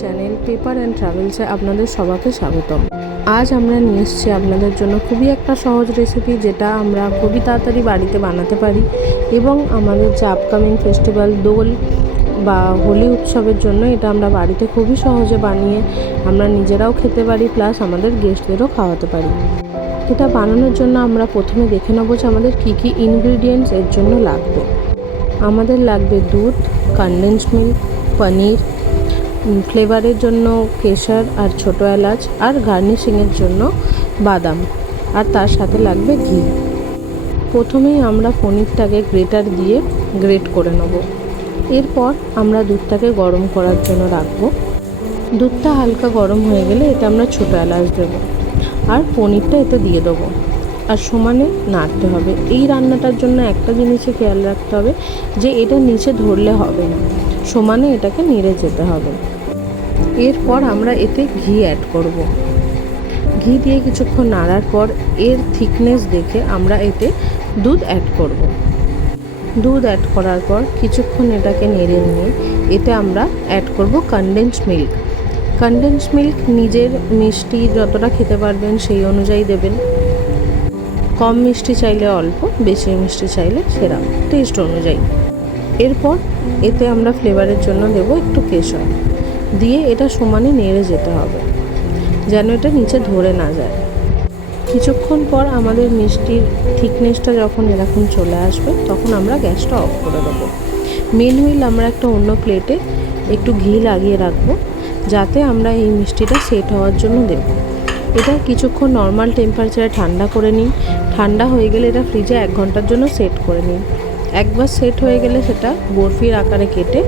Channel paper and ট্রাভেলসে আপনাদের সবাইকে স্বাগতম। আজ আমরা নিয়ে এসেছি আপনাদের জন্য খুবই একটা সহজ রেসিপি যেটা আমরা খুবই তাড়াতাড়ি বাড়িতে বানাতে পারি এবং আমাদের যে আপকামিং ফেস্টিভ্যাল দোল বা হোলি উৎসবের জন্য এটা আমরা বাড়িতে খুবই সহজে বানিয়ে আমরা নিজেরাও খেতে পারি প্লাস আমাদের গেস্টদেরও খাওয়াতে পারি। এটা বানানোর জন্য আমরা প্রথমে দেখে নেব যে আমাদের কী কী ইনগ্রিডিয়েন্টস এর জন্য লাগবে। আমাদের লাগবে দুধ কনডেন্স মিল্ক পনির ফ্লেভারের জন্য কেশর আর ছোটো এলাচ আর গার্নিশিংয়ের জন্য বাদাম। আর তার সাথে লাগবে ঘি। প্রথমেই আমরা পনিরটাকে গ্রেটার দিয়ে গ্রেট করে নেব। এরপর আমরা দুধটাকে গরম করার জন্য রাখব। দুধটা হালকা গরম হয়ে গেলে এটা আমরা ছোটো এলাচ দেবো। আর পনিরটা এতে দিয়ে দেবো। আর সমানে নাড়তে হবে। এই রান্নাটার জন্য একটা জিনিসে খেয়াল রাখতে হবে যে এটা নিচে ধরলে হবে না। সমানে এটাকে নেড়ে যেতে হবে। এরপর আমরা এতে ঘি অ্যাড করব। ঘি দিয়ে কিছুক্ষণ নাড়ার পর এর থিকনেস দেখে আমরা এতে দুধ অ্যাড করব। দুধ অ্যাড করার পর কিছুক্ষণ এটাকে নেড়ে নিয়ে এতে আমরা অ্যাড করব কনডেন্স মিল্ক কনডেন্স মিল্ক নিজের মিষ্টি যতটা খেতে পারবেন সেই অনুযায়ী দেবেন কম মিষ্টি চাইলে অল্প, বেশি মিষ্টি চাইলে সেরা টেস্ট অনুযায়ী এরপর এতে আমরা ফ্লেভারের জন্য দেব একটু কেশর। দিয়ে এটা সমানে নেড়ে যেতে হবে, যেন এটা নিচে ধরে না যায়। কিছুক্ষণ পর আমাদের মিষ্টির থিকনেসটা যখন এরকম চলে আসবে, তখন আমরা গ্যাসটা অফ করে দেবো। মেন হুইল আমরা একটা অন্য প্লেটে একটু ঘি লাগিয়ে রাখব, যাতে আমরা এই মিষ্টিটা সেট হওয়ার জন্য দেব। এটা কিছুক্ষণ নর্মাল টেম্পারেচারে ঠান্ডা করে নিন। ঠান্ডা হয়ে গেলে এটা ফ্রিজে এক ঘণ্টার জন্য সেট করে নিন। একবার সেট হয়ে গেলে সেটা বরফির আকারে কেটে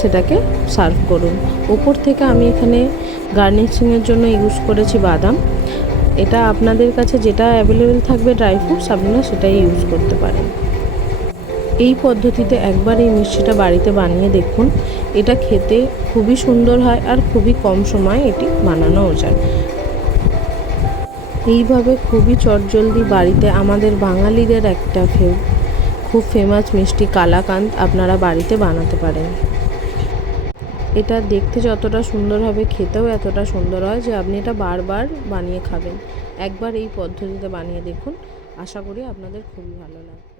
সেটাকে সার্ভ করুন। ওপর থেকে আমি এখানে গার্নিশিংয়ের জন্য ইউজ করেছি বাদাম। এটা আপনাদের কাছে যেটা অ্যাভেলেবেল থাকবে ড্রাই ফ্রুটস আপনারা সেটাই ইউজ করতে পারেন। এই পদ্ধতিতে একবার এই মিষ্টিটা বাড়িতে বানিয়ে দেখুন। এটা খেতে খুবই সুন্দর হয় আর খুবই কম সময় এটি বানানোও যায়। এইভাবে খুবই চটজলদি বাড়িতে আমাদের বাঙালিদের একটা ফেভ খুব ফেমাস মিষ্টি কালাকান্দ আপনারা বাড়িতে বানাতে পারেন। এটা দেখতে যতটা সুন্দর হবে, খেতেও এতটা সুন্দর হয় যে আপনি এটা বারবার বানিয়ে খাবেন। একবার এই পদ্ধতিতে বানিয়ে দেখুন। আশা করি আপনাদের খুবই ভালো লাগবে।